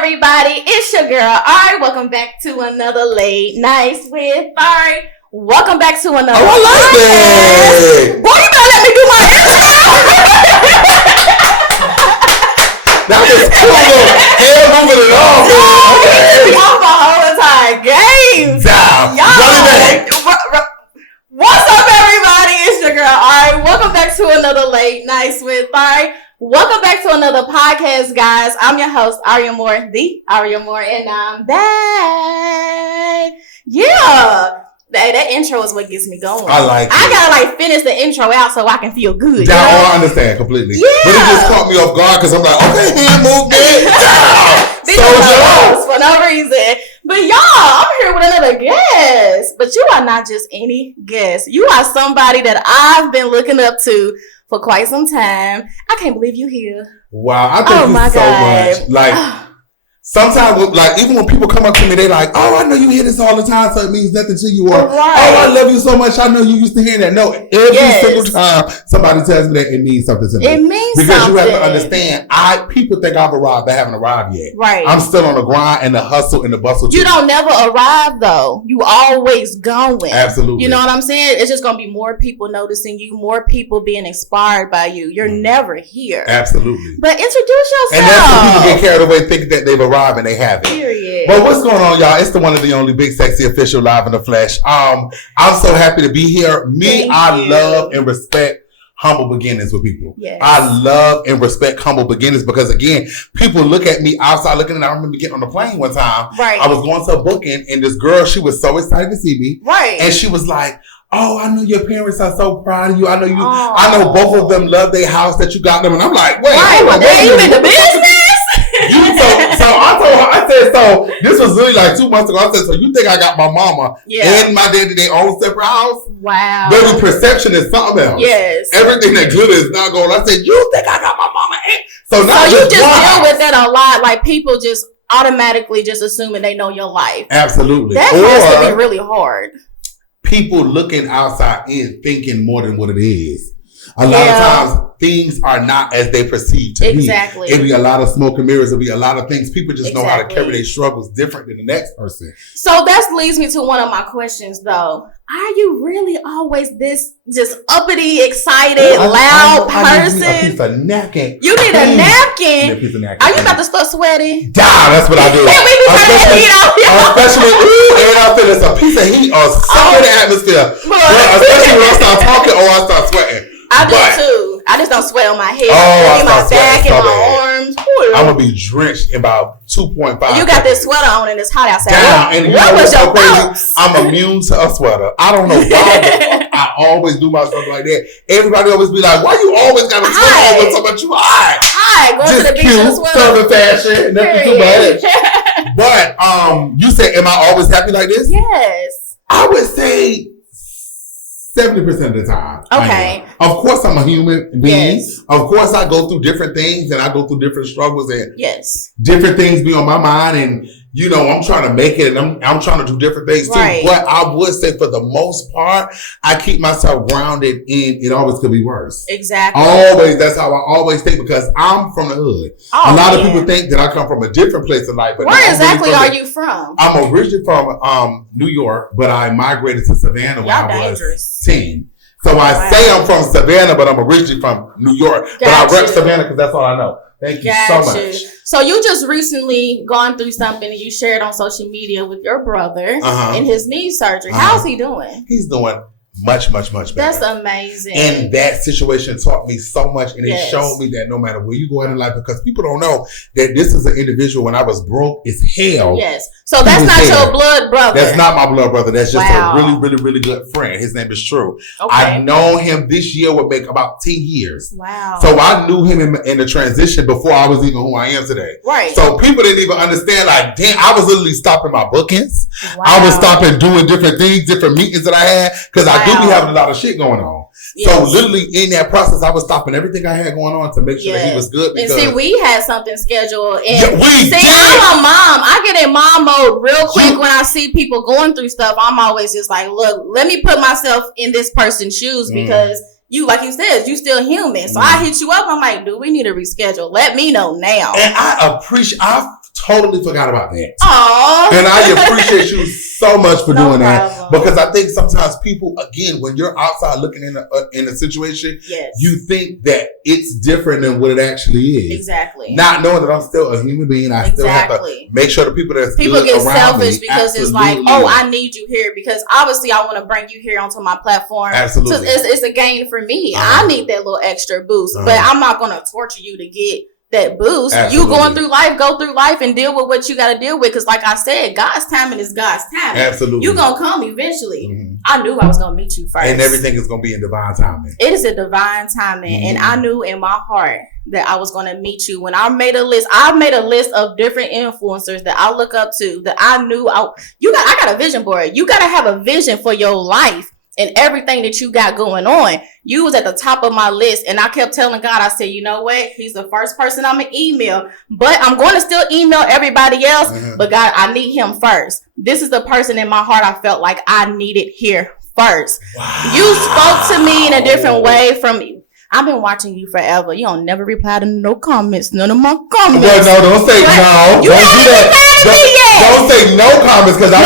everybody? It's your girl, ARIE. Welcome back to another Late Nights with ARIE. Welcome back to another I like that. Boy, you better let me do my That was cool. Hair moving it all. Okay. I'm my whole entire game. Down. Y'all. What's up, everybody? It's your girl, ARIE. Welcome back to another Late Nights with ARIE. Welcome back to another podcast, guys. I'm your host, ARIE AMORE, the ARIE AMORE, and I'm back. Yeah. That intro is what gets me going. I like it. I gotta finish the intro out so I can feel good. Down, I understand completely. Yeah. But it just caught me off guard because I'm like, okay, hand movement. Down. These are for no reason. But y'all, I'm here with another guest. But you are not just any guest. You are somebody that I've been looking up to for quite some time. I can't believe you here. Wow, I thank you so much. Like, sometimes, even when people come up to me, they like, oh, I know you hear this all the time, so it means nothing to you. Or, oh, I love you so much, I know you used to hear that. No, every single time somebody tells me that, it means something to me. It means because something. Because you have to understand, people think I've arrived, but I haven't arrived yet. Right. I'm still on the grind and the hustle and the bustle. You don't never arrive, though. You always going. Absolutely. You know what I'm saying? It's just going to be more people noticing you, more people being inspired by you. You're never here. Absolutely. But introduce yourself. And that's when people get carried away thinking that they've arrived and they haven't. Period. But what's going on, y'all? It's the one and the only Big Sexy Official live in the flesh. I'm so happy to be here. I love and respect humble beginnings with people. Yes. I love and respect humble beginnings because, again, people look at me outside looking, and I remember getting on the plane one time. Right. I was going to a booking, and this girl, she was so excited to see me. Right. And she was like, oh, I know your parents are so proud of you. I know both of them love their house that you got them. And I'm like, wait. Right, you in the business? So I told her, I said, so this was really like 2 months ago. I said, so you think I got my mama and my daddy their own separate house? Wow. Baby, perception is something else. Yes. Everything that glitters is not gold. I said, you think I got my mama and so you just deal with that a lot. Like people just automatically just assuming they know your life. Absolutely. That has to be really hard. People looking outside in thinking more than what it is. A lot of times, things are not as they perceive to be. Exactly. It'll be a lot of smoke and mirrors. It'll be a lot of things. People just know how to carry their struggles different than the next person. So that leads me to one of my questions, though. Are you really always this just uppity, excited, loud person? I need a piece of napkin. You need a napkin? Need a piece of napkin. Are you about to start sweating? That's what I do. Man, we be turning the heat off. Especially, and I feel it's a piece of heat or something in the atmosphere. Especially when I start talking or I start sweating. I do too. I just don't sweat on my head. I my back and my arms. I'm gonna be drenched in about 2.5. You got this sweater on and it's hot outside. What was your thoughts? I'm immune to a sweater. I don't know why. I always do my stuff like that. Everybody always be like, "Why you always got a sweater on when somebody you high?" Hi, going to the beach in a sweater. Southern fashion, nothing too much. But you say, "Am I always happy like this?" Yes. I would say 70% of the time. Okay. Of course, I'm a human being. Yes. Of course, I go through different things and I go through different struggles and different things be on my mind. And, I'm trying to make it and I'm trying to do different things too. Right. But I would say for the most part, I keep myself grounded in it always could be worse. Exactly. Always. That's how I always think because I'm from the hood. A lot of people think that I come from a different place in life. But where exactly are you from? I'm originally from New York, but I migrated to Savannah when I was 10. So I say I'm from Savannah, but I'm originally from New York. But I rep Savannah because that's all I know. Thank you so much. So you just recently gone through something and you shared on social media with your brother in his knee surgery. How's he doing? He's doing much better. That's amazing. And that situation taught me so much and it showed me that no matter where you go in life, because people don't know that this is an individual when I was broke as hell. Yes. So that's not your blood brother. That's not my blood brother. That's just a really, really, really good friend. His name is True. Okay. I've known him this year would make about 10 years. Wow. So I knew him in the transition before I was even who I am today. Right. So people didn't even understand, like, damn, I was literally stopping my bookings. Wow. I was stopping doing different things, different meetings that I had, because I do be having a lot of shit going on. Yes. So literally in that process, I was stopping everything I had going on to make sure that he was good. And see, we had something scheduled. And I'm a mom. I get in mom mode real quick when I see people going through stuff. I'm always just like, look, let me put myself in this person's shoes because you, like you said, you still human. So I hit you up. I'm like, dude, we need to reschedule. Let me know now. And I've totally forgot about that. Aww. And I appreciate you so much for doing that, because I think sometimes people, again, when you're outside looking in a situation, you think that it's different than what it actually is. Exactly. Not knowing that I'm still a human being, I still have to make sure the people get selfish because it's like, oh, I need you here because obviously I want to bring you here onto my platform. Absolutely. So it's a gain for me. I need that little extra boost, but I'm not going to torture you to get that boost. Absolutely. You going through life, go through life and deal with what you got to deal with. Because like I said, God's timing is God's timing. Absolutely. You're going to come eventually. I knew I was going to meet you first. And everything is going to be in divine timing. It is a divine timing. And I knew in my heart that I was going to meet you. When I made a list of different influencers that I look up to, that I knew I got a vision board. You got to have a vision for your life. And everything that you got going on, you was at the top of my list. And I kept telling God, I said, you know what? He's the first person I'm going to email. But I'm going to still email everybody else. But God, I need him first. This is the person in my heart I felt like I needed here first. Wow. You spoke to me in a different way from... I've been watching you forever. You don't never reply to no comments. None of my comments. Well, no, don't say no. You don't do that. Don't say no comments because I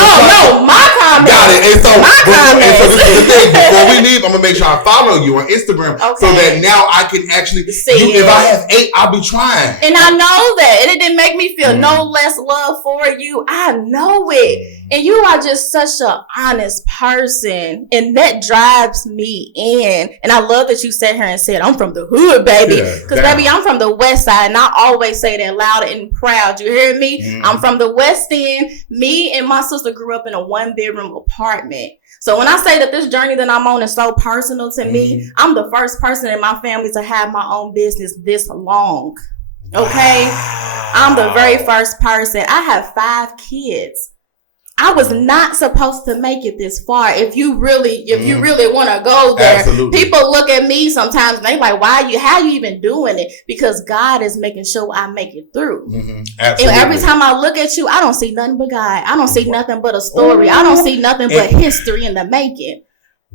my comments. Got it. And so, comments. So this is the thing. Before we leave, I'm gonna make sure I follow you on Instagram so that now I can actually see. If I have 8, I'll be trying. And I know that, and it didn't make me feel no less love for you. I know it, and you are just such an honest person, and that drives me in. And I love that you sat here and said, I'm from the hood, baby. Because, baby, I'm from the West Side. And I always say that loud and proud. You hear me? I'm from the West End. Me and my sister grew up in a 1-bedroom apartment. So when I say that this journey that I'm on is so personal to me, I'm the first person in my family to have my own business this long. Okay? Wow. I'm the very first person. I have 5 kids. I was not supposed to make it this far. If you really want to go there, people look at me sometimes and they like, how you even doing it? Because God is making sure I make it through. And every time I look at you, I don't see nothing but God. I don't see nothing but a story. I don't see nothing but history in the making.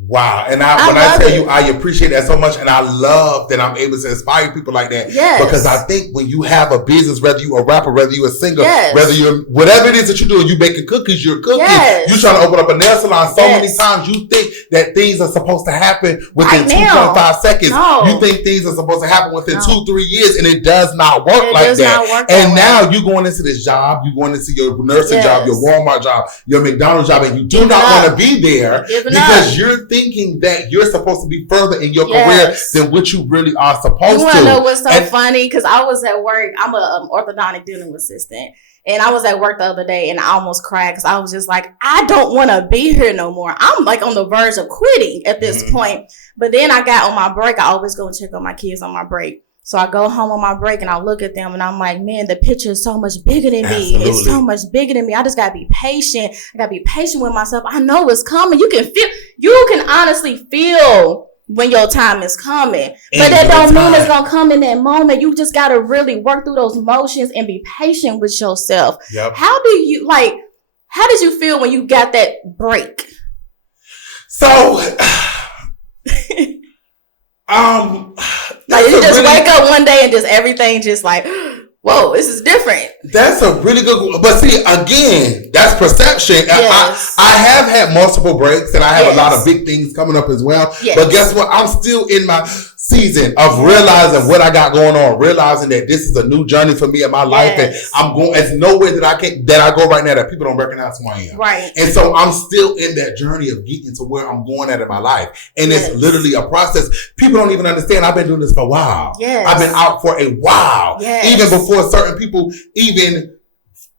Wow. And when I tell you, I appreciate that so much. And I love that I'm able to inspire people like that. Yes. Because I think when you have a business, whether you're a rapper, whether you're a singer, whether you're whatever it is that you're doing, you making cookies, you're cooking, you're trying to open up a nail salon. So many times you think that things are supposed to happen within 2.5 seconds. No. You think things are supposed to happen within 2-3 years, and it does not work like that. And now you're going into this job, you're going into your nursing job, your Walmart job, your McDonald's job, and you do not want to be there because you're thinking that you're supposed to be further in your career than what you really are supposed to. You want to know what's so funny? Because I was at work. I'm an orthodontic dental assistant. And I was at work the other day and I almost cried because I was just like, I don't want to be here no more. I'm like on the verge of quitting at this point. But then I got on my break. I always go and check on my kids on my break. So I go home on my break and I look at them and I'm like, man, the picture is so much bigger than me. It's so much bigger than me. I just got to be patient. I got to be patient with myself. I know it's coming. You can honestly feel when your time is coming. But that don't mean it's going to come in that moment. You just got to really work through those motions and be patient with yourself. Yep. How did you feel when you got that break? So... like you just wake up one day and just everything just like, whoa, this is different. That's a really good, but see, again, that's perception. Yes. I have had multiple breaks and I have a lot of big things coming up as well. Yes. But guess what? I'm still in my season of realizing what I got going on, realizing that this is a new journey for me in my life, and I'm going. It's nowhere that I go right now that people don't recognize who I am. Right. And so I'm still in that journey of getting to where I'm going at in my life, and it's literally a process. People don't even understand. I've been doing this for a while. Yes. I've been out for a while. Yes. Even before certain people even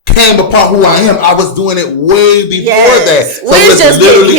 came upon who I am, I was doing it way before that. So it's literally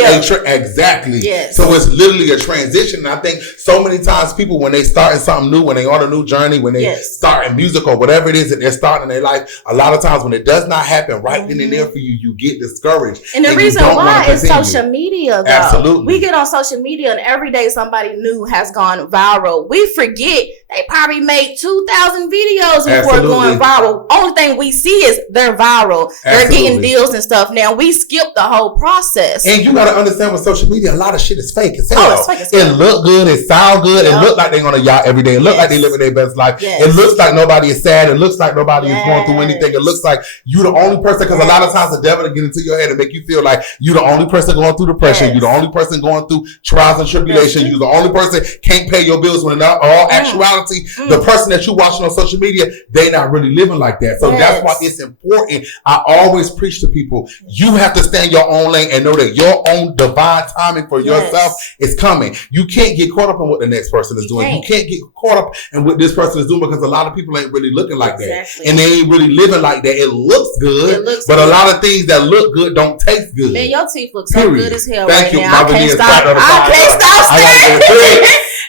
exactly. Yes. So it's literally a transition. And I think so many times people, when they start something new, when they on a new journey, when they start in music or whatever it is that they're starting in their life, a lot of times when it does not happen right then and there for you, you get discouraged. And the reason why is social media, though. Absolutely. We get on social media and every day somebody new has gone viral. We forget they probably made 2,000 videos before going viral. Only thing we see is they're viral. They're getting deals and stuff. Now we skip the whole process. And you gotta understand with social media, a lot of shit is fake as hell. It's fake as hell. It look good, it sound good, it look like they on a yacht every day. It look like they living their best life. It looks like nobody is sad. It looks like nobody is going through anything. It looks like you the only person, because a lot of times the devil will get into your head and make you feel like you the only person going through depression. You the only person going through trials and tribulations. You the only person can't pay your bills, when in all actuality, the person that you watching on social media, they not really living like that. So that's why it's important. I always preach to people, you have to stay in your own lane and know that your own divine timing for yourself is coming. You can't get caught up in what the next person is doing. You can't get caught up in what this person is doing, because a lot of people ain't really looking like that. And they ain't really living like that. It looks good, but a lot of things that look good don't taste good. Man, your teeth look so good as hell right now. I can't stop staring.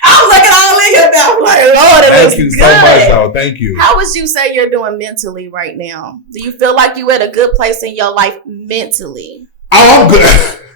I'm looking all in your mouth like, Lord, it looks good. Thank you so much, though. Thank you. How would you say you're doing mentally right now? Do you feel like you at a good place in your life mentally? Oh, I'm good.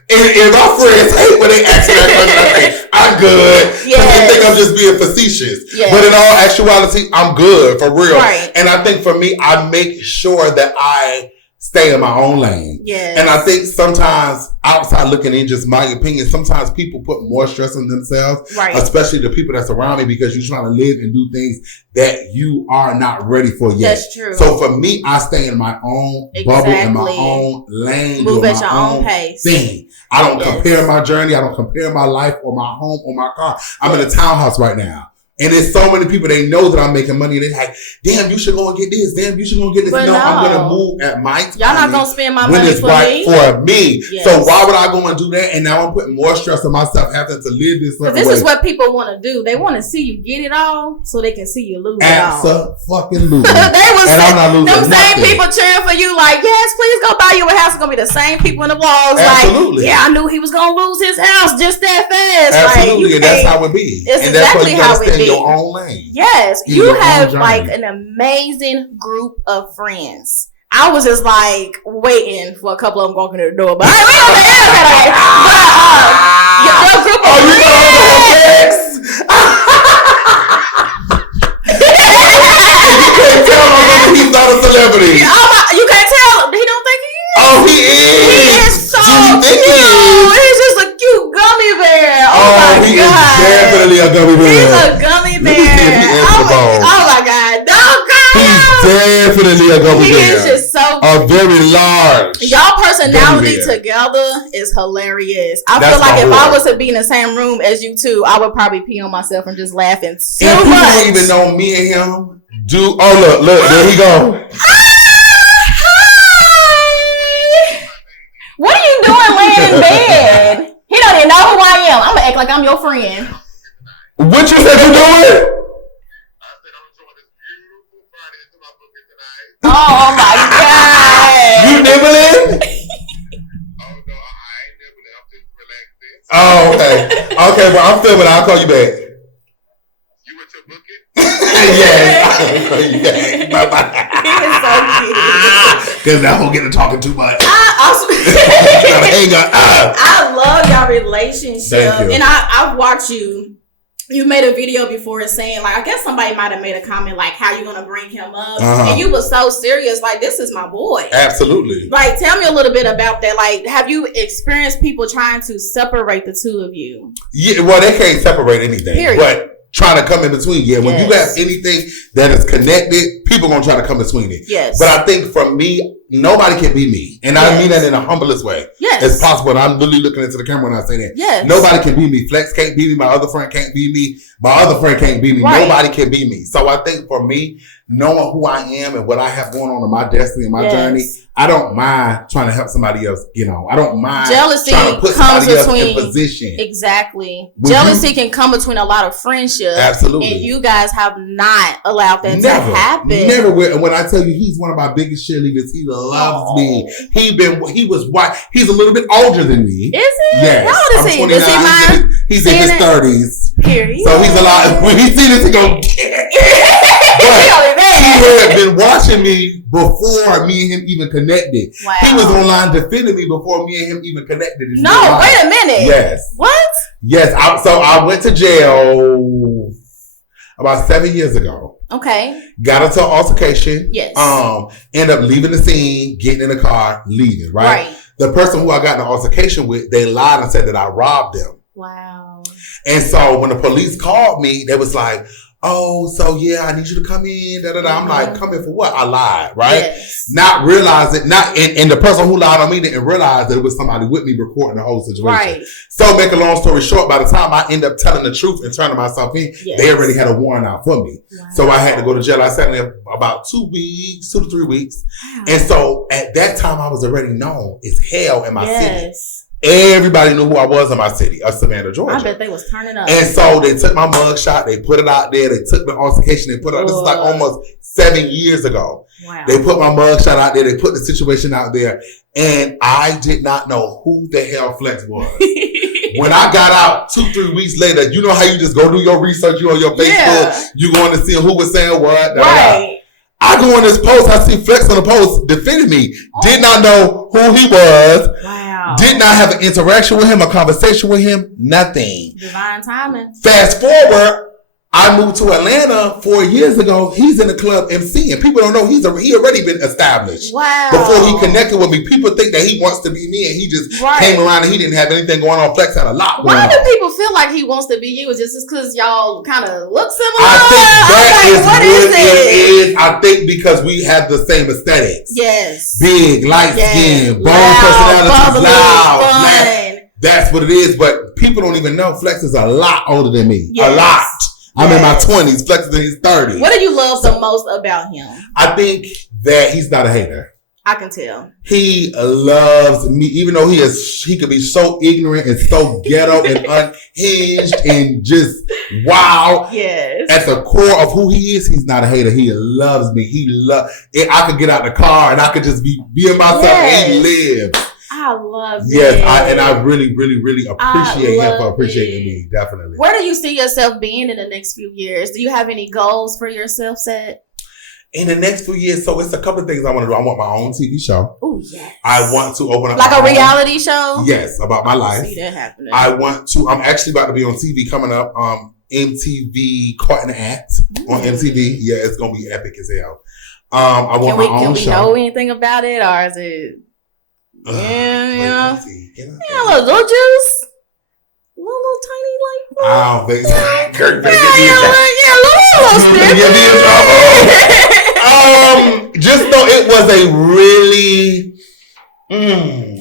And my friends hate when they ask me that question. I'm good. Because they think I'm just being facetious. But in all actuality, I'm good, for real. Right. And I think for me, I make sure that I stay in my own lane. And I think sometimes, outside looking in, just my opinion, sometimes people put more stress on themselves, especially the people that's around me, because you're trying to live and do things that you are not ready for yet. That's true. So for me, I stay in my own bubble, in my own lane, move at your own pace. Thing. I don't compare my journey. I don't compare my life or my home or my car. I'm in a townhouse right now. And there's so many people, they know that I'm making money, and they're like, damn, you should go and get this. Damn, you should go and get this. No, I'm going to move at my time. Y'all not going to spend my money when it's right for me. So why would I go and do that? And now I'm putting more stress on myself having to live this certain way. This is what people want to do. They want to see you get it all so they can see you lose it all. Absolutely. They was I'm not losing same people cheering for you like, yes, please go buy you a house. It's going to be the same people in the vlogs. Absolutely. Like, I knew he was going to lose his house just that fast. Absolutely. Like, and that's how it be. It's exactly how it be. Your own lane. Yes, you have like an amazing group of friends. I was just like waiting for a couple of them walking to the door, but your group of friends. You can't tell him he's not a celebrity. You can't tell him. He don't think he is. Oh, he is. He is so cute. He's just a cute gummy bear. Oh my God. He is definitely a gummy bear. He's a gummy bear. Oh my God. He's definitely a gummy bear. He is just so cute. A very large. Y'all personality together is hilarious. I feel like if I was to be in the same room as you two, I would probably pee on myself and just laughing so much. If you don't even know me and him, look, there he go. What are you doing laying in bed? He don't even know who I am. I'm gonna act like I'm your friend. What you said you doing? Oh my God! You nibbling? Oh, okay. Okay, well, I'm filming. I'll call you back. You went to booking? Yes, I'll call you back. Bye-bye. He is so cute. Because now I'm getting to talking too much. I love your relationship. Thank you. And I've watched you. You made a video before saying, like, I guess somebody might have made a comment, like, how you going to bring him up? And you were so serious, like, this is my boy. Absolutely. Like, tell me a little bit about that. Like, have you experienced people trying to separate the two of you? Yeah, well, they can't separate anything. Period. But trying to come in between. Yeah, when you have anything that is connected, people going to try to come between it. Yes. But I think for me, nobody can be me. And I mean that in the humblest way. Yes. It's possible. And I'm literally looking into the camera when I say that. Yes. Nobody can be me. Flex can't be me. My other friend can't be me. My other friend can't be me. Right. Nobody can be me. So I think for me, knowing who I am and what I have going on in my destiny and my journey, I don't mind trying to help somebody else. You know, I don't mind jealousy trying to put somebody else in position. Exactly. Jealousy can come between a lot of friendship. Absolutely. And you guys have not allowed that to happen. Never. And when I tell you, he's one of my biggest cheerleaders. He loves me. He's a little bit older than me. Is he? Yes. How old is he? 29. Does he mind? He's in his 30s. Period. So he's a lot. When he see this, he go. He had been watching me before me and him even connected. Wow. He was online defending me before me and him even connected. No, wait a minute. Yes. What? Yes. So I went to jail. about 7 years ago. Okay. Got into an altercation. Yes. End up leaving the scene, getting in the car, leaving, right? The person who I got in the altercation with, they lied and said that I robbed them. Wow. And so when the police called me, they was like, oh, so yeah, I need you to come in. Da, da, da. I'm like, come in for what? I lied, right? Yes. Not realizing, and the person who lied on me didn't realize that it was somebody with me recording the whole situation. Right. So make a long story short, by the time I end up telling the truth and turning myself in, they already had a warrant out for me. Wow. So I had to go to jail. I sat there about 2 to 3 weeks. Wow. And so at that time, I was already known as hell in my city. Everybody knew who I was in my city of Savannah, Georgia. I bet they was turning up. And so they took my mugshot, they put it out there, they took the altercation, they put it out. This is like almost 7 years ago. Wow. They put my mugshot out there, they put the situation out there, and I did not know who the hell Flex was. When I got out 2-3 weeks later, you know how you just go do your research, you on your Facebook, you going to see who was saying what. Right. I go on this post, I see Flex on the post defending me. Did not know who he was. Wow. Did not have an interaction with him, a conversation with him, nothing. Divine timing. Fast forward, I moved to Atlanta 4 years ago. He's in the club MCing. People don't know he already been established. Wow. Before he connected with me, people think that he wants to be me, and he just came around and he didn't have anything going on. Flex had a lot going on. Why do people feel like he wants to be you? Is just because y'all kind of look similar? I think that is what it is. I think because we have the same aesthetics. Yes. Big, light skin, bold personalities, loud, fun. That's what it is. But people don't even know Flex is a lot older than me. Yes. A lot. I'm in my 20s. Flex is in his 30s. What do you love the most about him? I think that he's not a hater. I can tell. He loves me, even though he could be so ignorant and so ghetto and unhinged and just wild. Yes. At the core of who he is, he's not a hater. He loves me. I could get out the car and I could just be myself and he lives. I love it. Yes, I really, really, really appreciate him for appreciating me. Definitely. Where do you see yourself being in the next few years? Do you have any goals for yourself set? In the next few years, so it's a couple of things I want to do. I want my own TV show. Oh, yes. I want to open up like a reality show? Yes, about my life. See that happening. I'm actually about to be on TV coming up. MTV Caught in the Act on MTV. Yeah, it's going to be epic as hell. I want my own show. Can we know anything about it, or is it... little juice. Little tiny like. I don't think so. Kirk just though it was a really,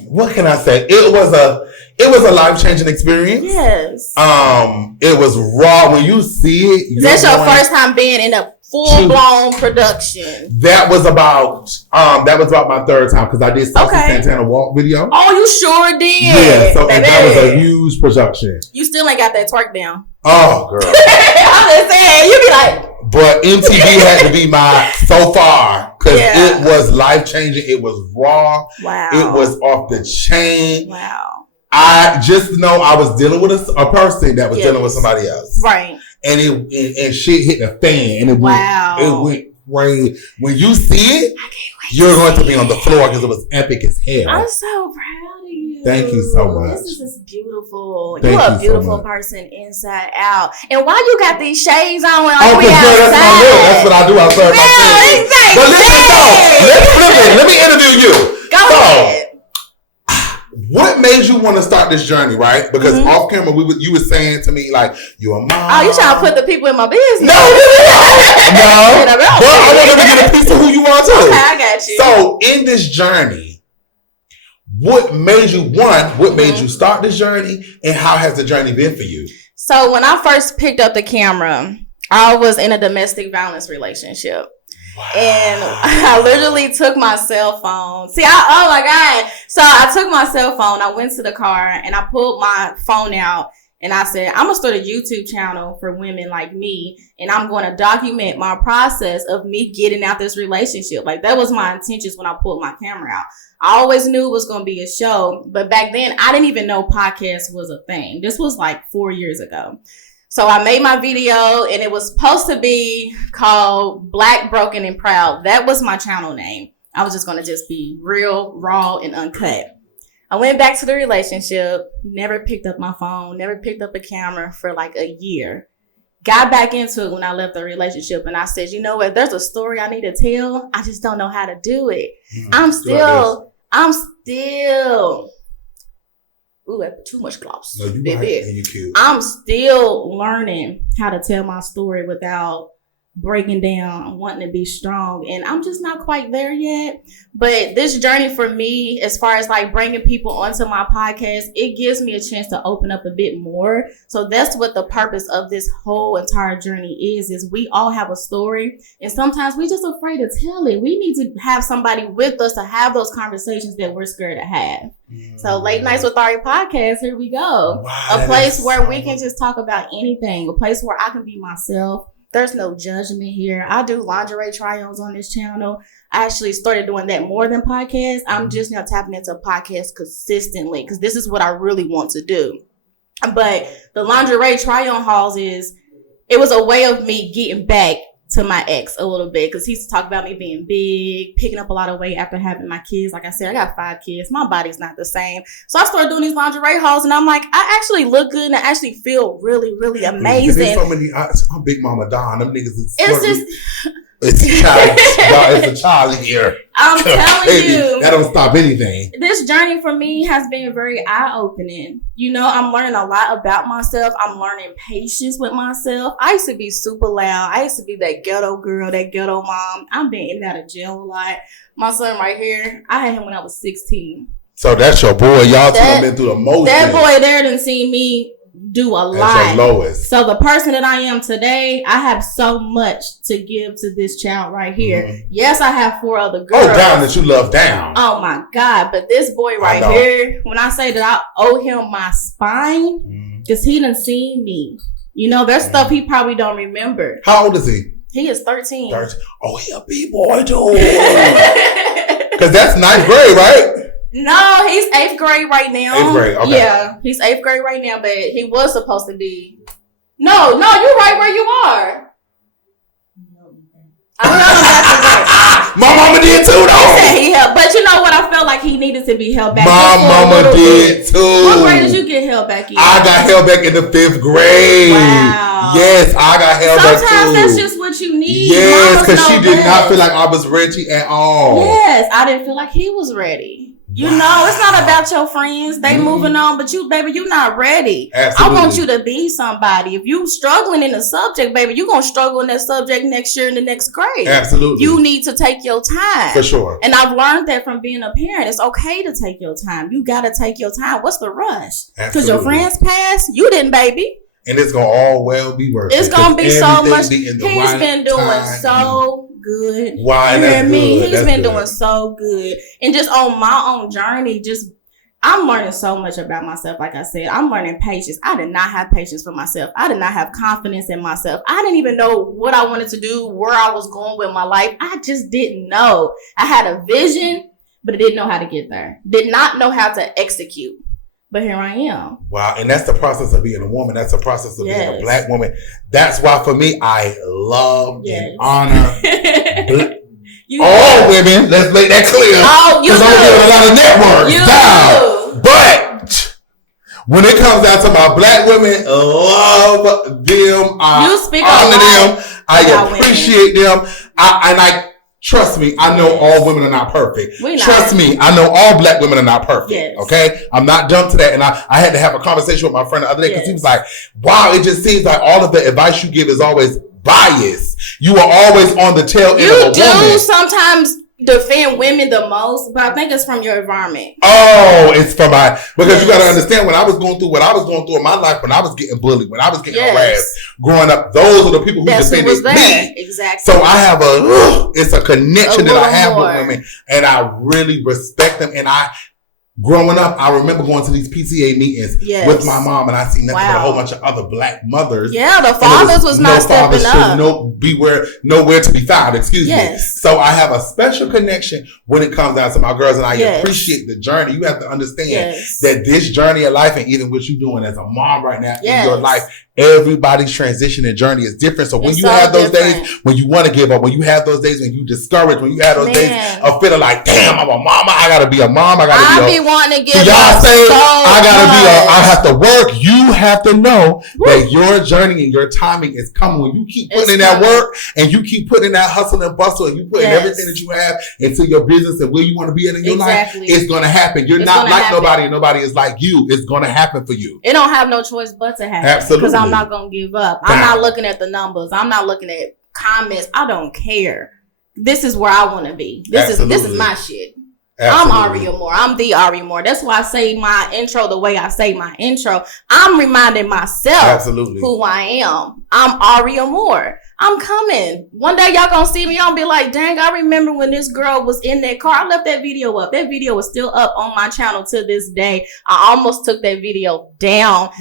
what can I say? It was a life-changing experience. Yes. It was raw when you see it. Is that your first time being in a full-blown production? That was about my third time because I did Saucy Santana Walk video. Oh, you sure did. Yeah, so and that was a huge production. You still ain't got that twerk down. Oh, girl. I'm just saying, you be like. But MTV had to be my so far because it was life-changing. It was raw. Wow. It was off the chain. Wow. I just know I was dealing with a person that was dealing with somebody else. Right. And and shit hit the fan. And it went crazy. When you see it, you're going to be on the floor because it was epic as hell. I'm so proud of you. Thank you so much. This is beautiful. You're a beautiful person inside out. And why you got these shades on when we outside? That's what I do outside my face. Exactly. But listen, let's flip it. Let me interview you. Go ahead. What made you want to start this journey, right? Because off camera, you were saying to me, like, you're a mom. Oh, you trying to put the people in my business? No. But I want them to get a piece of who you are, too. Okay, I got you. So, in this journey, what made you start this journey, and how has the journey been for you? So, when I first picked up the camera, I was in a domestic violence relationship. Wow. And I literally took my cell phone. Oh my God. So I took my cell phone. I went to the car and I pulled my phone out and I said, I'm going to start a YouTube channel for women like me. And I'm going to document my process of me getting out this relationship. Like that was my intentions when I pulled my camera out. I always knew it was going to be a show. But back then I didn't even know podcast was a thing. This was like 4 years ago. So I made my video and it was supposed to be called Black, Broken, and Proud. That was my channel name. I was just going to just be real, raw, and uncut. I went back to the relationship, never picked up my phone, never picked up a camera for like a year. got back into it when I left the relationship, and I said, you know what? There's a story I need to tell. I just don't know how to do it. I'm still. Ooh, that's too much gloss. No, you cute. I'm still learning how to tell my story without breaking down, wanting to be strong, and I'm just not quite there yet. But this journey for me, as far as like bringing people onto my podcast, it gives me a chance to open up a bit more. So that's what the purpose of this whole entire journey is we all have a story, and sometimes we're just afraid to tell it. We need to have somebody with us to have those conversations that we're scared to have. So Late Nights with ARIE podcast, here we go. Wow, a place where we can just talk about anything, a place where I can be myself. There's no judgment here. I do lingerie try-ons on this channel. I actually started doing that more than podcasts. I'm just now tapping into podcasts consistently because this is what I really want to do. But the lingerie try-on hauls it was a way of me getting back to my ex a little bit, because he used to talk about me being big, picking up a lot of weight after having my kids. Like I said, I got 5 kids. My body's not the same. So I started doing these lingerie hauls, and I'm like, I actually look good and I actually feel really, really amazing. There's so many, I'm Big Mama Don. Them niggas is it's just... It's a child. It's a child here. I'm telling you. That don't stop anything. This journey for me has been very eye-opening. You know, I'm learning a lot about myself. I'm learning patience with myself. I used to be super loud. I used to be that ghetto girl, that ghetto mom. I've been in and out of jail a lot. My son right here, I had him when I was 16. So that's your boy. Y'all two have been through the most. That boy there done seen me do a lot. That's your lowest. So the person that I am today, I have so much to give to this child right here. Mm-hmm. Yes, I have 4 other girls. Oh, down that you love down. Oh my God. But this boy right here, when I say that I owe him my spine, because he done seen me. You know, there's stuff he probably don't remember. How old is he? He is 13. Oh, he a B-boy too. Because that's 9th grade, right? No, he's 8th grade right now. 8th grade, okay. Yeah, he's 8th grade right now, but he was supposed to be. No, you're right where you are. My mama did too, though. He said he helped, but you know what? I felt like he needed to be held back. My mama did too. What grade did you get held back in? I got held back in the 5th grade. Wow. Yes, I got held back too. Sometimes that's just what you need. Yes, because she did not feel like I was ready at all. Yes, I didn't feel like he was ready. You know, it's not about your friends. They moving on, but you, baby, you're not ready. Absolutely. I want you to be somebody. If you struggling in a subject, baby, you're going to struggle in that subject next year in the next grade. Absolutely. You need to take your time. For sure. And I've learned that from being a parent. It's okay to take your time. You got to take your time. What's the rush? Because your friends passed. You didn't, baby. And it's going to all well be worth it. It's going to be so much. He's been doing so good. Why? You hear me? Good. He's been doing so good. And just on my own journey, I'm learning so much about myself. Like I said, I'm learning patience. I did not have patience for myself. I did not have confidence in myself. I didn't even know what I wanted to do, where I was going with my life. I just didn't know. I had a vision, but I didn't know how to get there. Did not know how to execute. But here I am. Wow. And that's the process of being a woman. That's the process of being a Black woman. That's why for me, I love and honor all women. Let's make that clear. Oh, you do. Because I'm getting a lot of networks. But when it comes down to my Black women, love them. I honor them. I appreciate them. Trust me, I know all women are not perfect. Trust me, I know all Black women are not perfect. Yes. Okay? I'm not dumb to that. And I had to have a conversation with my friend the other day because he was like, wow, it just seems like all of the advice you give is always biased. You are always on the tail end of a woman. You do sometimes defend women the most, but I think it's from your environment. Oh, it's from because you got to understand, when I was going through what I was going through in my life, when I was getting bullied, when I was getting harassed growing up, those are the people who defended me. Exactly. So I have it's a connection that I have with women, and I really respect them. And growing up, I remember going to these PTA meetings with my mom, and I seen nothing but a whole bunch of other Black mothers. Yeah, the fathers was not stepping up. Nowhere to be found. Excuse me. So I have a special connection when it comes down to my girls, and I appreciate the journey. You have to understand that this journey of life, and even what you're doing as a mom right now in your life, everybody's transition and journey is different. So when you have those days when you want to give up, when you have those days when you discouraged, when you have those days of feeling like, damn, I'm a mama, I gotta be a mom, I be wanting to give up I have to work. You have to know that your journey and your timing is coming. When you keep putting in that work and you keep putting in that hustle and bustle and you put in everything that you have into your business and where you want to be in your life, it's gonna happen. You're not like nobody, and nobody is like you. It's gonna happen for you. It don't have no choice but to happen. Absolutely. Because I'm not gonna give up. I'm not looking at the numbers. I'm not looking at comments. I don't care. This is where I want to be. This is my shit. Absolutely. I'm ARIE AMORE. I'm the ARIE AMORE. That's why I say my intro the way I say my intro. I'm reminding myself who I am. I'm ARIE AMORE. I'm coming. One day y'all gonna see me. Y'all be like, dang, I remember when this girl was in that car. I left that video up. That video was still up on my channel to this day. I almost took that video down.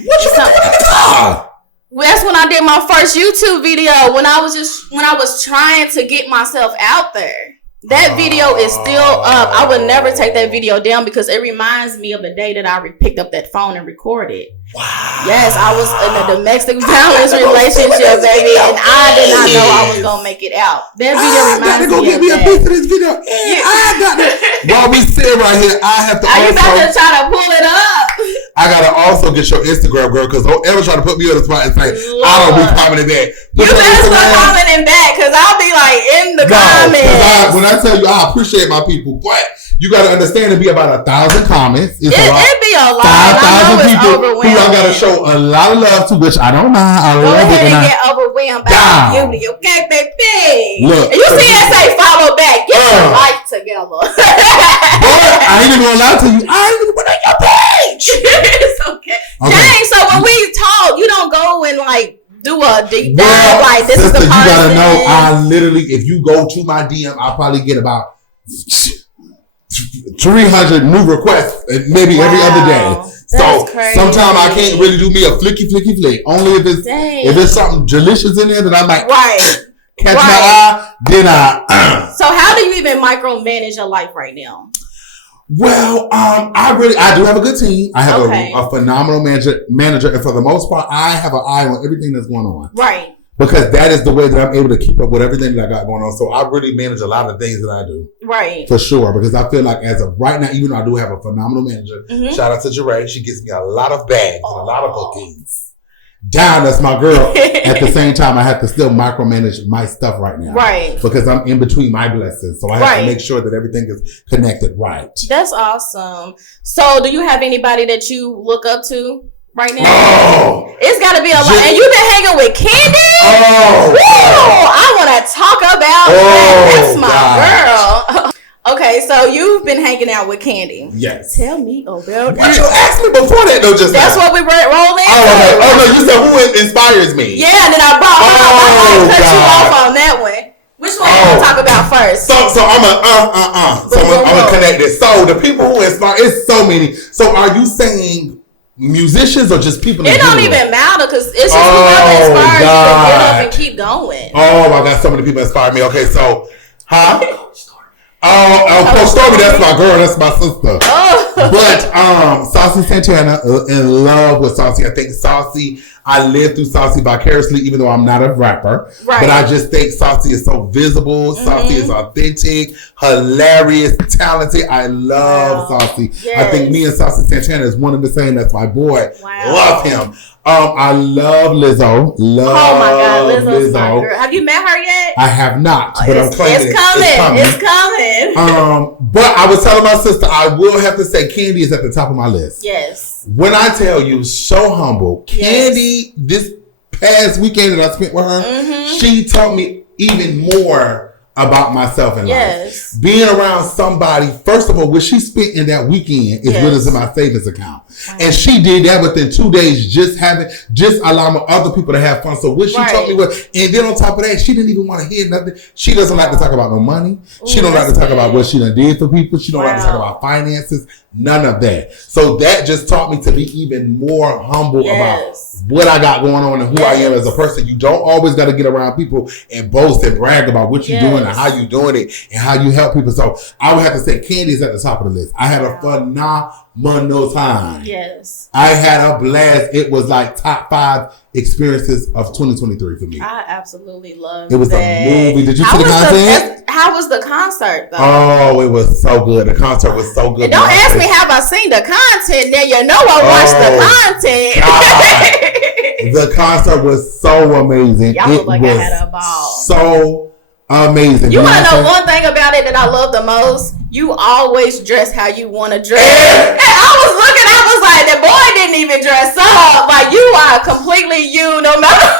That's when I did my first YouTube video, when I was trying to get myself out there. That video is still up. I would never take that video down because it reminds me of the day that I picked up that phone and recorded. Wow. Yes, I was in a domestic violence relationship, baby, and I did not know I was gonna make it out. That video reminds me of that. I gotta go get me a piece of this video. I got to. While we sit right here, I have to. Are you about to try to pull it up? I gotta also get your Instagram, girl, because don't ever try to put me on the spot and say, I don't be commenting back. You better start commenting back, because I'll be like in the comments. When I tell you, I appreciate my people, but you gotta understand it'd be about 1,000 comments. It'd be a lot. 5,000 people who I gotta show a lot of love to, which I don't mind. I Go love ahead it. And get overwhelmed by beauty, okay, baby? Look, and you see that say follow back. Get your life together. Boy, I ain't even gonna lie to you. I ain't even put on your page. It's okay. Dang, so when we talk, you don't go and like do a deep dive like this sister, is the person. You gotta know, I literally, if you go to my DM, I'll probably get about 300 new requests maybe every other day. So sometimes I can't really do me a flicky flick. Only if it's something delicious in there that I might catch my eye, then I. So how do you even micromanage your life right now? Well, I do have a good team. I have a phenomenal manager, and for the most part, I have an eye on everything that's going on. Right. Because that is the way that I'm able to keep up with everything that I got going on. So I really manage a lot of things that I do. Right. For sure. Because I feel like as of right now, even though I do have a phenomenal manager, shout out to Jeray, she gives me a lot of bags and a lot of bookings. That's my girl. At the same time, I have to still micromanage my stuff right now. Right. Because I'm in between my blessings. So I have to make sure that everything is connected right. That's awesome. So do you have anybody that you look up to right now? Oh, it's got to be a lot. And you've been hanging with Candy? Oh. Woo! I want to talk about that. That's my girl. Okay, so you've been hanging out with Candy. Yes. Tell me about it. What you asked me before that, though, just That's what we rolled in. Oh, no, you said who inspires me. Yeah, and then I cut you off on that one. Which one you want to talk about first? So I'm gonna connect this. So the people who inspire, it's so many. So are you saying musicians or just people? It don't even matter because it's just whoever inspires you to get up and keep going. Oh my God, so many people inspire me. Okay, so Coach Stormy, that's my girl, that's my sister. But Saucy Santana, in love with Saucy. I think Saucy, I live through Saucy vicariously, even though I'm not a rapper. Right. But I just think Saucy is so visible. Saucy is authentic, hilarious, talented. I love Saucy. Yes. I think me and Saucy Santana is one and the same. That's my boy. Wow. Love him. I love Lizzo. Oh my God, Lizzo's my girl. Have you met her yet? I have not, but I'm claiming it's coming. But I was telling my sister, I will have to say Candy is at the top of my list. Yes. When I tell you, so humble. Candy, this past weekend that I spent with her, she taught me even more about myself in life. Being around somebody, first of all, what she spent in that weekend is what is in my savings account. Wow. And she did that within 2 days, just allowing other people to have fun. So what she taught me was, and then on top of that, she didn't even want to hear nothing. She doesn't like to talk about no money. She don't like to talk about what she done did for people. She don't like to talk about finances. None of that. So that just taught me to be even more humble about what I got going on and who I am as a person. You don't always got to get around people and boast and brag about what you're doing and how you doing it and how you help people. So I would have to say Candy's at the top of the list. I had a phenomenal time. Yes. I had a blast. It was like top 5 experiences of 2023 for me. I absolutely loved it. It was a movie. Did you see the content? How was the concert though? Oh, it was so good. The concert was so good. And don't ask me have I seen the content. Now you know I watched the content. The concert was so amazing. Y'all look like I had a ball. So amazing. You want to know one thing about it that I love the most? You always dress how you want to dress. And I was looking, I was like, the boy didn't even dress up. Like, you are completely you, no matter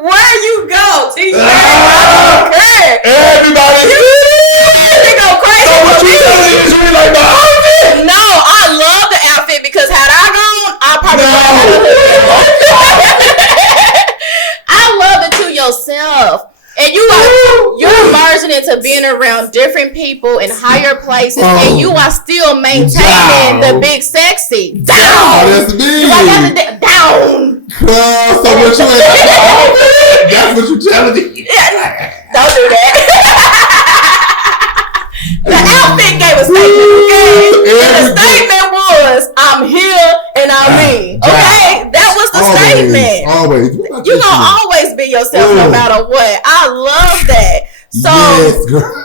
where you go. T-shirt, I don't care. Everybody. You go crazy. So what you telling me is you like the outfit? No, I love the outfit because had I gone, I probably I love it to yourself. And you're merging into being around different people in higher places, and you are still maintaining the big sexy. Down. That's me. You got down. So what you ain't that's what you telling me. Don't do that. The outfit gave a statement, okay? And the statement was, I'm here and I'm me. Okay? That was the statement. Always. You're going to always be yourself no matter what. I love that. So, yes, girl.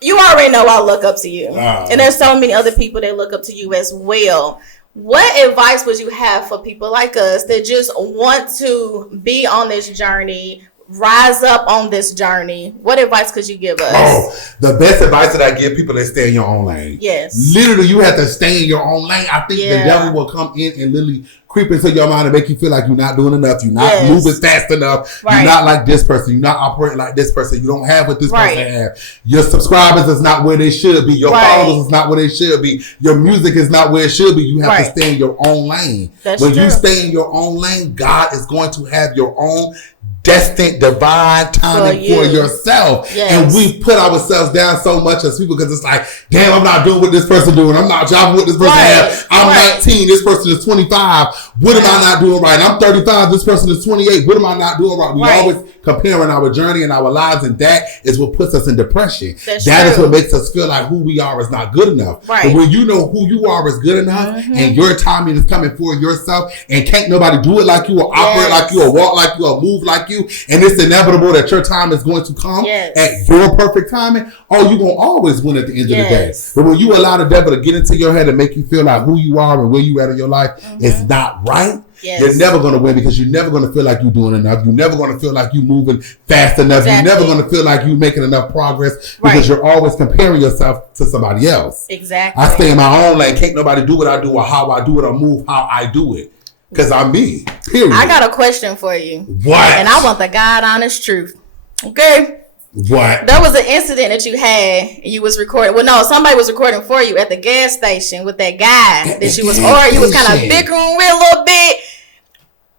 You already know I look up to you. And there's so many other people that look up to you as well. What advice would you have for people like us that just want to be on this journey, rise up on this journey? What advice could you give us? The best advice that I give people is stay in your own lane. Yes. Literally, you have to stay in your own lane. I think the devil will come in and literally creep into your mind and make you feel like you're not doing enough. You're not moving fast enough. Right. You're not like this person. You're not operating like this person. You don't have what this person has. Your subscribers is not where they should be. Your followers is not where they should be. Your music is not where it should be. You have to stay in your own lane. When you stay in your own lane, God is going to have your own destined divine timing for yourself. Yes. And we put ourselves down so much as people because it's like, damn, I'm not doing what this person doing. I'm not driving what this person has. I'm 19. This person is 25. What am I not doing right? I'm 35. This person is 28. What am I not doing right? We always comparing our journey and our lives, and that is what puts us in depression. That is what makes us feel like who we are is not good enough. Right. But when you know who you are is good enough, and your timing is coming for yourself, and can't nobody do it like you, or operate like you, or walk like you, or move like you, and it's inevitable that your time is going to come at your perfect timing, you're going to always win at the end of the day. But when you allow the devil to get into your head and make you feel like who you are and where you at in your life is not right, you're never going to win, because you're never going to feel like you're doing enough. You're never going to feel like you're moving fast enough. You're never going to feel like you're making enough progress, because you're always comparing yourself to somebody else. Exactly. I stay in my own lane. Can't nobody do what I do, or how I do it, or move how I do it. Because I'm me. Period. I got a question for you. What? And I want the God honest truth. Okay? What? There was an incident that you had. You was recording. Well, no, somebody was recording for you at the gas station with that guy that you was, or you was kind of bickering with a little bit.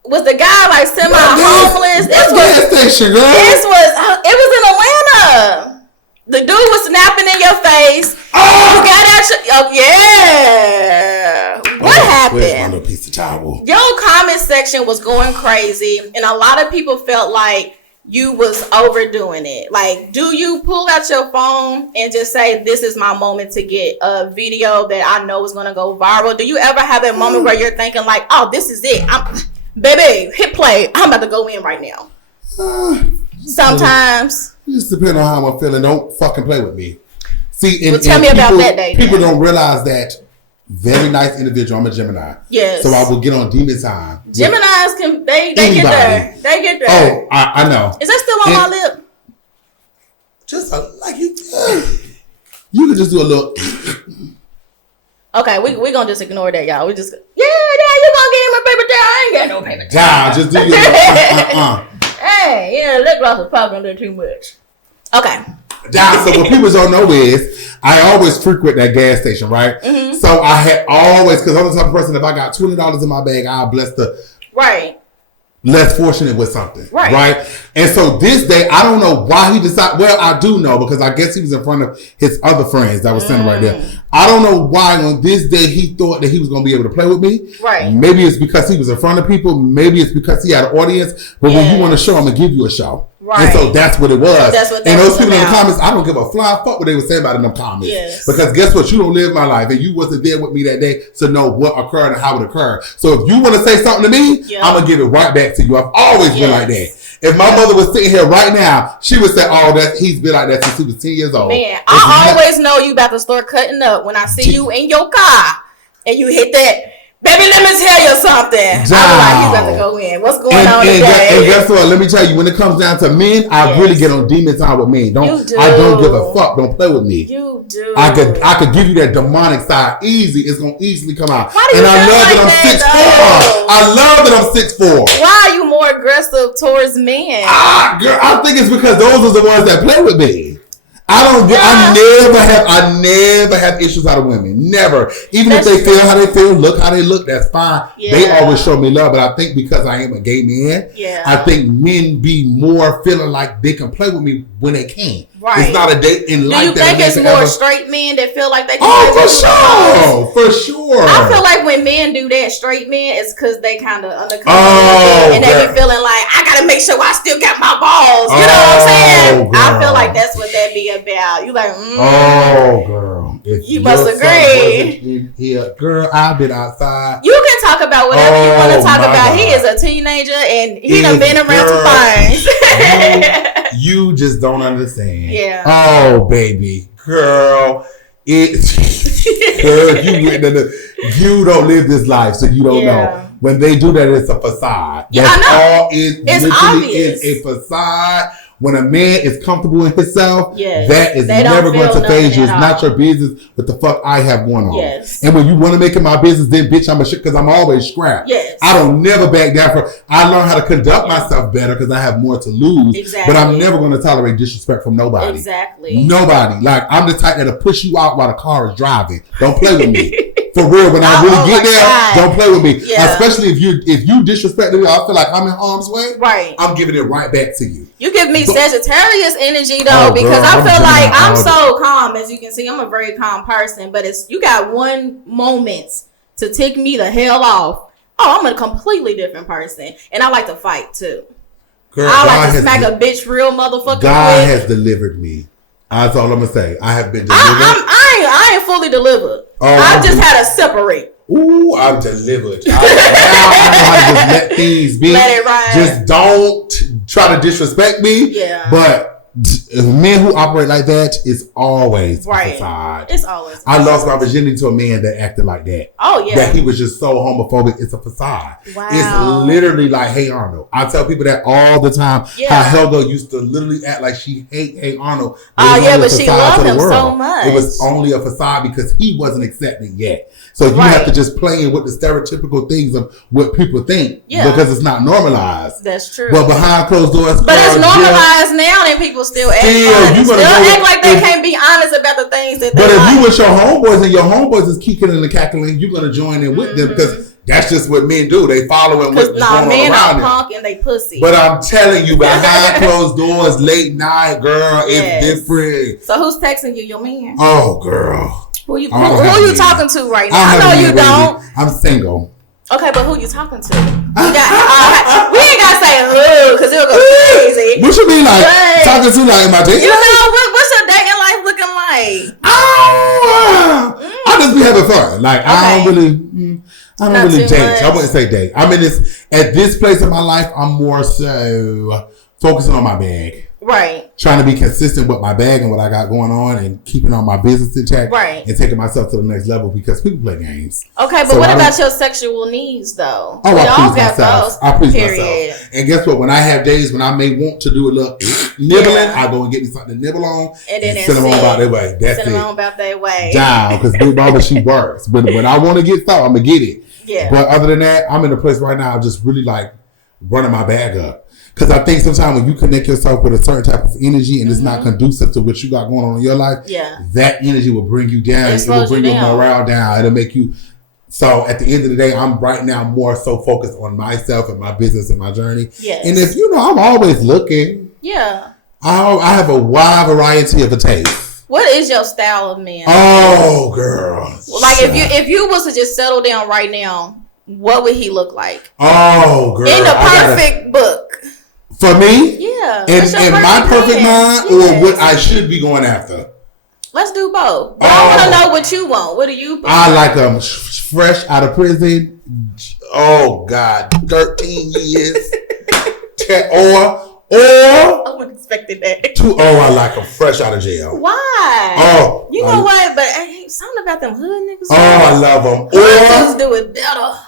Was the guy like semi-homeless? This gas station, girl. It was in Atlanta. The dude was snapping in your face. You got out What happened? Where's my little piece of towel? Your comment section was going crazy, and a lot of people felt like you was overdoing it. Like, do you pull out your phone and just say, this is my moment to get a video that I know is going to go viral? Do you ever have a moment where you're thinking like, oh, this is it. Baby, hit play. I'm about to go in right now. Sometimes. It just depends on how I'm feeling. Don't fucking play with me. See, tell me about that day. People don't realize that. Very nice individual. I'm a Gemini. Yes. So I will get on demon time. Geminis can they get there. They get there. Oh, I know. Is that still on my lip? Just like you. You could just do a little. Okay, we gonna just ignore that, y'all. We just you gonna get him a paper towel? I ain't got no paper towel. Just do your Hey, lip gloss is popping a little too much. Okay. So what people don't know is I always frequent that gas station, right? Mm-hmm. So I had always, because I'm the type of person, if I got $20 in my bag, I'll bless the less fortunate with something. Right? And so this day, I don't know why he decided, well, I do know, because I guess he was in front of his other friends that was sitting right there. I don't know why on this day he thought that he was going to be able to play with me. Right. Maybe it's because he was in front of people. Maybe it's because he had an audience. But when you want to show, I'm going to give you a show. Right. And so that's what it was. That's what and those people in the comments, I don't give a flying fuck what they were saying about in them comments. Yes. Because guess what? You don't live my life and you wasn't there with me that day to know what occurred and how it occurred. So if you want to say something to me, I'm going to give it right back to you. I've always been like that. If my mother was sitting here right now, she would say, "Oh, he's been like that since he was 10 years old." Man, I always know you about to start cutting up when I see you in your car and you hit that. Baby, let me tell you something. I'm like, you got to go in. What's going on today? And guess what? Let me tell you, when it comes down to men, I really get on demon time with men. You do. I don't give a fuck. Don't play with me. You do. I could give you that demonic side easy. It's gonna easily come out. Why do you and I feel love like that I'm 6'4". I love that I'm 6'4". Why are you more aggressive towards men? Girl, I think it's because those are the ones that play with me. I never have issues out of women. Never. Even if they feel how they feel, look how they look, that's fine. Yeah. They always show me love. But I think because I am a gay man, I think men be more feeling like they can play with me when they can. Right. It's not a date in life. Do you think it's more straight men that feel like they can play with you? For sure. I feel like when men do that, straight men, it's because they kind of undercover and they be feeling like, I got to make sure I still got my balls. You know what I'm saying? Girl. I feel like that's what that be about. You like, Oh, girl. If you must agree. Girl, I've been outside. You can talk about whatever you want to talk about. God. He is a teenager and he done been around some things. You just don't understand. Yeah. Oh, baby. Girl. Girl, you don't live this life, so you don't know. When they do that, it's a facade. Yeah, I know. It's obvious. Is a facade. When a man is comfortable in himself, that is never going to phase you. It's not your business what the fuck I have going on. Yes. And when you want to make it my business, then bitch, I'm a shit because I'm always scrapped. Yes. I don't never back down I learned how to conduct myself better because I have more to lose. Exactly. But I'm never going to tolerate disrespect from nobody. Exactly. Nobody. Like, I'm the type that'll push you out while the car is driving. Don't play with me. For real, when I really get there, don't play with me. Yeah. Especially if you disrespect me, I feel like I'm in harm's way. Right. I'm giving it right back to you. You give me Sagittarius energy though, because I feel like I'm so calm. As you can see, I'm a very calm person. But you got one moment to tick me the hell off. Oh, I'm a completely different person, and I like to fight too. Girl, I like to smack a bitch real motherfucker. God has delivered me. That's all I'm gonna say. I have been delivered. I ain't fully delivered. I just had to separate. Ooh, I'm delivered. I know how to just let things be. Let it ride. Just don't try to disrespect me. Yeah. But men who operate like that is always a facade. It's always. I lost my virginity to a man that acted like that. Oh yeah. That he was just so homophobic. It's a facade. Wow. It's literally like Hey Arnold. I tell people that all the time. Yeah. How Helga used to literally act like she hate Hey Arnold. Oh yeah, but she loved him so much. It was only a facade because he wasn't accepted yet. So you have to just play in with the stereotypical things of what people think because it's not normalized. That's true. But behind closed doors, but it's normalized now, and people still act honest. Still act like they can't be honest about the things that they But if like. you with your homeboys and your homeboys is kicking and cackling, you're gonna join in with them because that's just what men do. They follow what's going on men around are punk and they pussy. But I'm telling you, behind closed doors, late night, girl, it's different. So who's texting you? Your man? Oh, girl. Who you talking to right now? I know you don't. I'm single. Okay, but who you talking to? We ain't gotta say who because it'll go crazy. What you mean, like talking to like in my dating? You know what's your dating life looking like? I just be having fun. Like I don't really date. I wouldn't say date. I'm in at this place in my life. I'm more so focusing on my bag. Right. Trying to be consistent with my bag and what I got going on and keeping all my business intact. Right. And taking myself to the next level because people play games. Okay, but what about your sexual needs though? Oh, I please myself. I please myself. And guess what? When I have days when I may want to do a little nibbling, I go and get me something to nibble on and then send them on about their way. That's it. Send them on about their way. Down, because Big Mama, she works. But when I want to get stuff, I'm going to get it. Yeah. But other than that, I'm in a place right now, I'm just really like running my bag up. Because I think sometimes when you connect yourself with a certain type of energy and it's not conducive to what you got going on in your life, that energy will bring you down. It will bring your morale down. It'll make you... So at the end of the day, I'm right now more so focused on myself and my business and my journey. Yes. And if I'm always looking. Yeah. I have a wide variety of a taste. What is your style of man? Oh, girl. Like if you was to just settle down right now, what would he look like? Oh, girl. In the perfect book. For me? Yeah. In my perfect mind, or what I should be going after? Let's do both. But I want to know what you want. What do you prefer? I like them fresh out of prison. Oh, God. 13 years. Or I wasn't expecting that. I like them fresh out of jail. Why? Oh. You know what? But hey, something about them hood niggas. Oh, I love them. Hood do it better.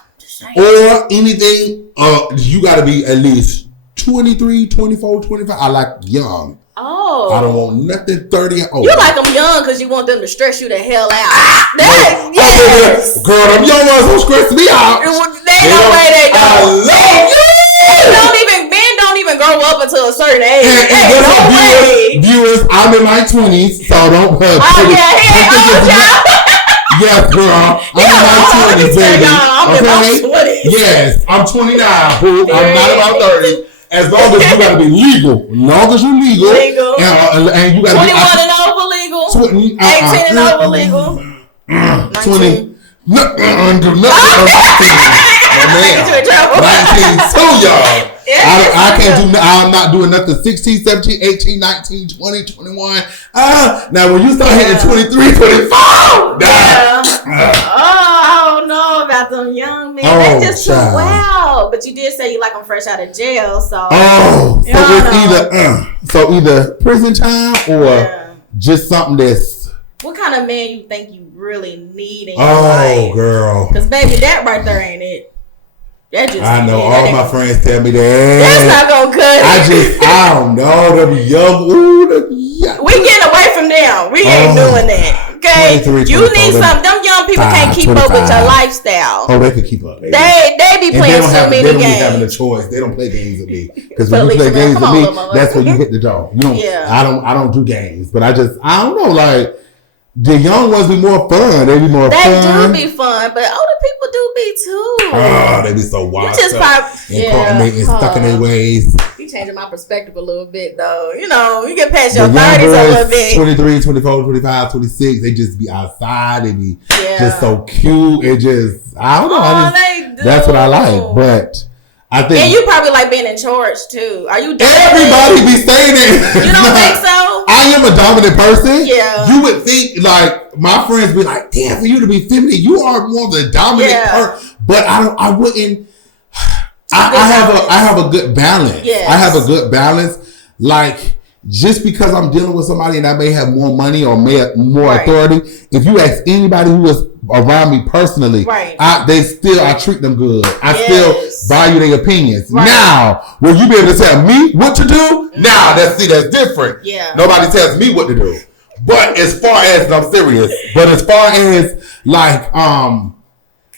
Or anything, you got to be at least 23, 24, 25. I like young. Oh. I don't want nothing 30 and older. You like them young because you want them to stress you the hell out. Yes. Girl, them young ones who stress me out. They no way they don't. I love you. Men don't even grow up until a certain age. And viewers, I'm in my 20s, so don't put Yes, girl. I'm in my 20s, baby. I'm in my 20s. Yes, I'm 29, boo. I'm not about 30. As long as you gotta be legal. As long as you're legal. And you gotta 21 and over legal. 18 and over legal. 20. My man. 19 too, y'all. I can't do. I'm not doing nothing. 16, 17, 18, 19, 20, 21. Now when you start hitting 23, 24, I don't know about them young men. They just too wild. But you did say you like them fresh out of jail, so. So either prison time or just something that's. What kind of man you think you really need in your life? Oh, girl. Because baby, that right there ain't it. I know all my friends tell me that. That's not gonna cut it. I don't know. Them young. We getting away from them. We ain't doing that. Okay, you need something. Them young people can't keep 25. Up with your lifestyle. Oh, they can keep up. They be playing so many games. They don't be having a choice. They don't play games with me because when you play games with me, that's when you hit the dog. You don't. Yeah. I don't do games, but I don't know. Like the young ones be more fun. They be more fun. They do be fun, but older people do be too. Oh, they be so wild. You just and stuck in their ways. You changing my perspective a little bit, though. You know, you get past your 30s a little bit. 23, 24, 25, 26. They just be outside. They be just so cute. It just, I don't know. That's what I like. But I think. And you probably like being in charge, too. Are you dominant? Everybody be saying it. You don't think so? I am a dominant person. Yeah. You would think, like, my friends be like, damn, for you to be feminine, you are more the dominant person. But I wouldn't. I have a good balance. Yes. I have a good balance. Like, just because I'm dealing with somebody and I may have more money or may have more authority, if you ask anybody who was around me personally, I treat them good. I still value their opinions. Right. Now, will you be able to tell me what to do? Now, that's different. Yeah. Nobody tells me what to do. But as far as, I'm serious, like,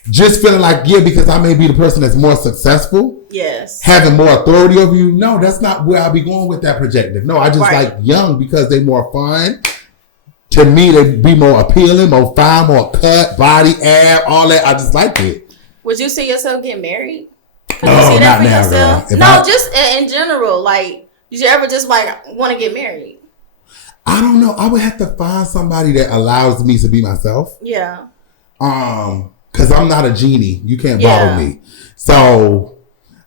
just feeling like, because I may be the person that's more successful. Yes. Having more authority over you. No, that's not where I'll be going with that projective. No, I just like young because they more fun. To me, they be more appealing, more fine, more cut, body, ab, all that. I just like it. Would you see yourself getting married? Could you see that for yourself? No, just in general. Like, did you ever just like want to get married? I don't know. I would have to find somebody that allows me to be myself. Yeah. Because I'm not a genie. You can't bottle me. So,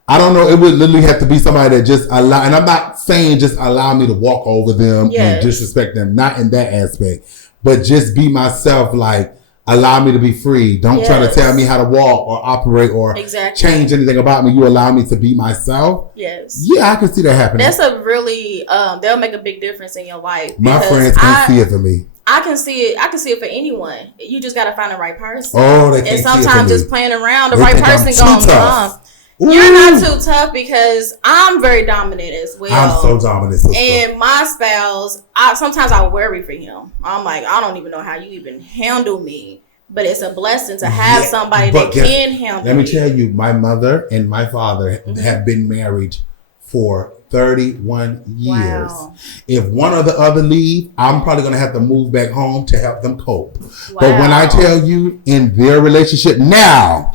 I don't know. It would literally have to be somebody that just allow, and I'm not saying just allow me to walk over them and disrespect them. Not in that aspect. But just be myself, like, allow me to be free. Don't try to tell me how to walk or operate or change anything about me. You allow me to be myself. Yes. Yeah, I can see that happening. That's a really, they'll make a big difference in your life. My friends can't see it for me. I can see it for anyone. You just got to find the right person. Oh, they can't and see it sometimes for just me. Playing around, the right person gonna come. You're not too tough because I'm very dominant as well. I'm so dominant. Sister. And my spouse, sometimes I worry for him. I'm like, I don't even know how you even handle me. But it's a blessing to have somebody that can handle me. Let me tell you, my mother and my father have been married for 31 years. Wow. If one or the other leave, I'm probably going to have to move back home to help them cope. Wow. But when I tell you, in their relationship now,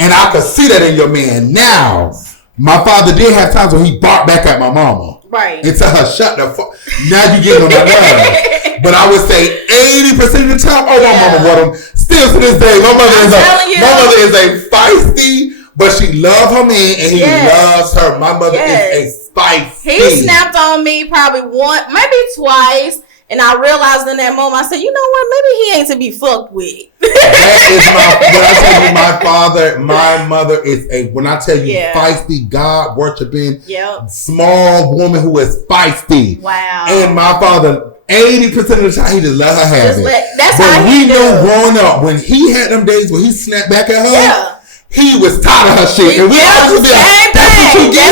and I could see that in your man now, my father did have times when he barked back at my mama. Right. And tell her, shut the fuck. Now you getting on my nerves. But I would say 80% of the time, my mama want him. Still to this day, my mother is a feisty But she loves her man and he loves her. My mother is a spicy. He snapped on me probably once, maybe twice. And I realized in that moment, I said, you know what? Maybe he ain't to be fucked with. That is when I tell you, my mother is when I tell you, feisty, God worshiping, small woman who is feisty. Wow. And my father, 80% of the time, he just let her have it. That's but how we know growing up, when he had them days where he snapped back at her, he was tired of her shit. And we always be like, that's what you get.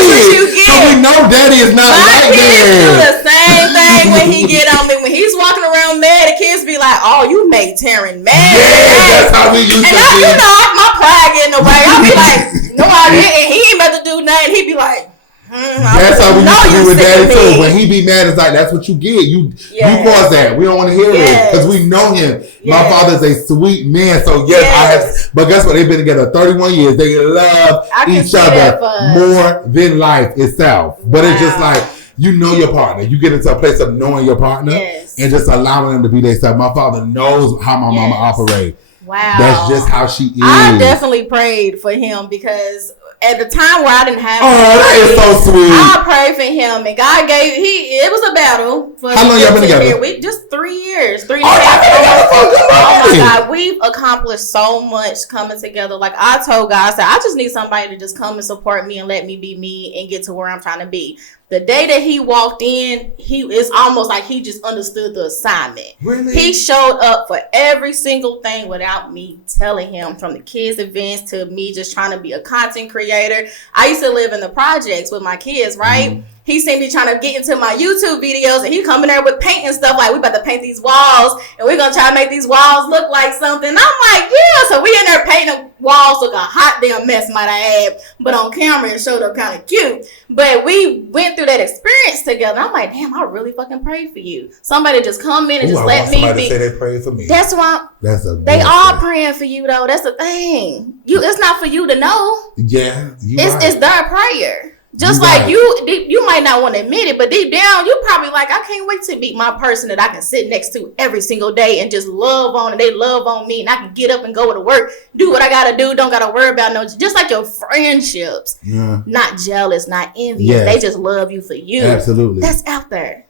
So we know daddy is not like that. Do the same thing when he get on me. When he's walking around mad, the kids be like, oh, you made Taryn mad. Yeah, that's how we used to be. And you know, my pride get in the way. I'll be like, no, I didn't. He ain't about to do nothing. He be like, that's how we used to be with daddy too. When he be mad, it's like, that's what you get. You cause that. We don't want to hear it because we know him. My father's a sweet man. So I have. But guess what? They've been together 31 years. They love each other more than life itself. But it's just like, you know your partner. You get into a place of knowing your partner and just allowing them to be themselves. My father knows how my mama operates. Wow. That's just how she is. I definitely prayed for him because at the time where I didn't have that is so sweet. I prayed for him and God it was a battle. For how long y'all been together? We just 3 years. 3 and a half. Oh my God. We've accomplished so much coming together. Like I told God, I said, I just need somebody to just come and support me and let me be me and get to where I'm trying to be. The day that he walked in, it's almost like he just understood the assignment. Really? He showed up for every single thing without me telling him, from the kids' events to me just trying to be a content creator. I used to live in the projects with my kids, right? Mm-hmm. He seen me trying to get into my YouTube videos and he come in there with paint and stuff like, we about to paint these walls and we're going to try to make these walls look like something. And I'm like, so we in there painting walls look a hot damn mess, might I add. But on camera, it showed up kind of cute. But we went through that experience together. I'm like, damn, I really fucking prayed for you. Somebody just come in and just let me be. Say they prayed for me. That's why they all praying for you though. That's the thing. It's not for you to know. Yeah, it's their prayer. Just like you might not want to admit it, but deep down, you probably like, I can't wait to meet my person that I can sit next to every single day and just love on, and they love on me, and I can get up and go to work, do what I gotta do, don't gotta worry about just like your friendships, not jealous, not envious. They just love you for you. Absolutely, that's out there.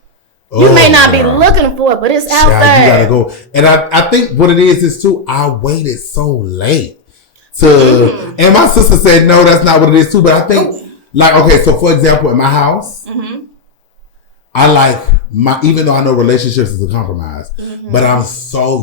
You may not be looking for it, but it's out there. You gotta go. And I think what it is too, I waited so late to, and my sister said no, that's not what it is too, but I think. Like, okay, so for example, in my house, I like even though I know relationships is a compromise, but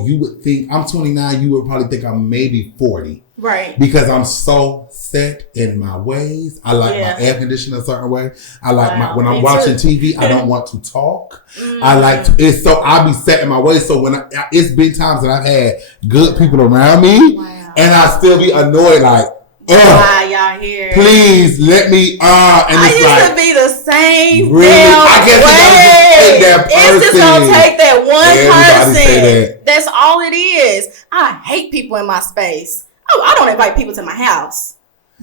you would think, I'm 29, you would probably think I'm maybe 40. Right. Because I'm so set in my ways. I like my air conditioner a certain way. I like when I'm watching TV, I don't want to talk. I like I'll be set in my ways. So when it's been times that I've had good people around me and I still be annoyed like, why y'all here? Please let me. And I used to be the same really? I guess way. It's just gonna take that one person. Say that. That's all it is. I hate people in my space. I don't invite people to my house.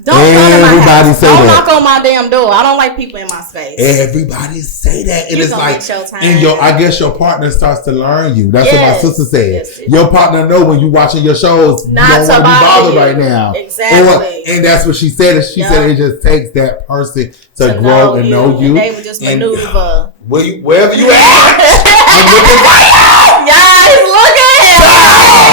Don't come to my house. Don't knock on my damn door. I don't like people in my space. Everybody say that. It is like, and I guess your partner starts to learn you. That's what my sister said. Yes, your partner know when you watching your shows, you don't want to be bothered right now. Exactly. And that's what she said. She said it just takes that person to grow and know you. And they would just maneuver. Wherever you at, I'm looking right now. Yeah, he's looking.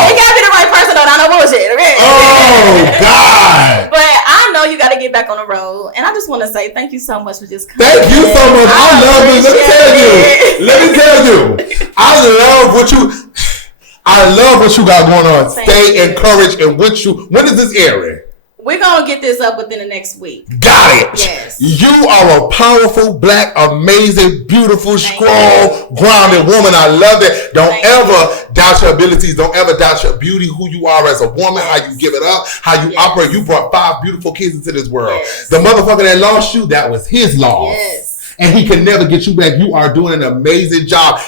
He gotta be the right person though. Not no bullshit. Okay? Oh God. But I know you got to get back on the road, and I just want to say thank you so much for just coming. Thank you so much. I love it. Let me tell you. I love what you got going on. Stay encouraged, and when is this airing? We're going to get this up within the next week. Got it. Yes. You are a powerful, black, amazing, beautiful, strong, grounded woman. I love it. Don't ever doubt your abilities. Don't ever doubt your beauty, who you are as a woman, how you give it up, how you operate. You brought 5 beautiful kids into this world. Yes. The motherfucker that lost you, that was his loss. Yes. And he can never get you back. You are doing an amazing job.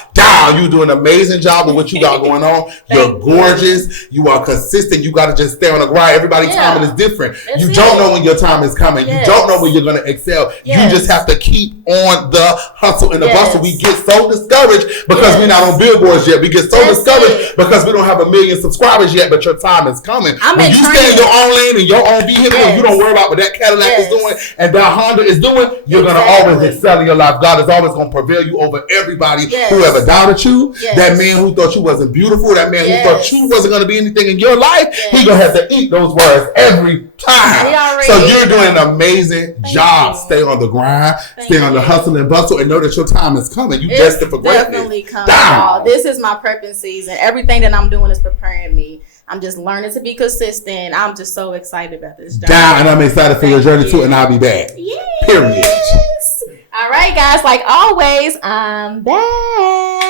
You doing an amazing job with what you got going on. You're gorgeous. You are consistent. You got to just stay on the grind. Everybody's timing is different. You don't know when your time is coming. You don't know when you're going to excel. You just have to keep on the hustle and the bustle. We get so discouraged because we're not on billboards yet. We get so discouraged because we don't have 1 million subscribers yet, but your time is coming. When you stay in your own lane and your own vehicle, and you don't worry about what that Cadillac is doing and that Honda is doing, you're going to always excel in your life. God is always going to prevail you over everybody who ever doubted you. That man who thought you wasn't beautiful, that man who thought you wasn't going to be anything in your life, he's going to have to eat those words every time. So you're doing an amazing job. Stay on the grind, stay on the hustle and bustle, and know that your time is coming. You destined for greatness. Definitely coming, y'all. This is my prepping season. Everything that I'm doing is preparing me. I'm just learning to be consistent. I'm just so excited about this journey. And I'm excited for your journey too, and I'll be back. Yes. Period. All right, guys. Like always, I'm back.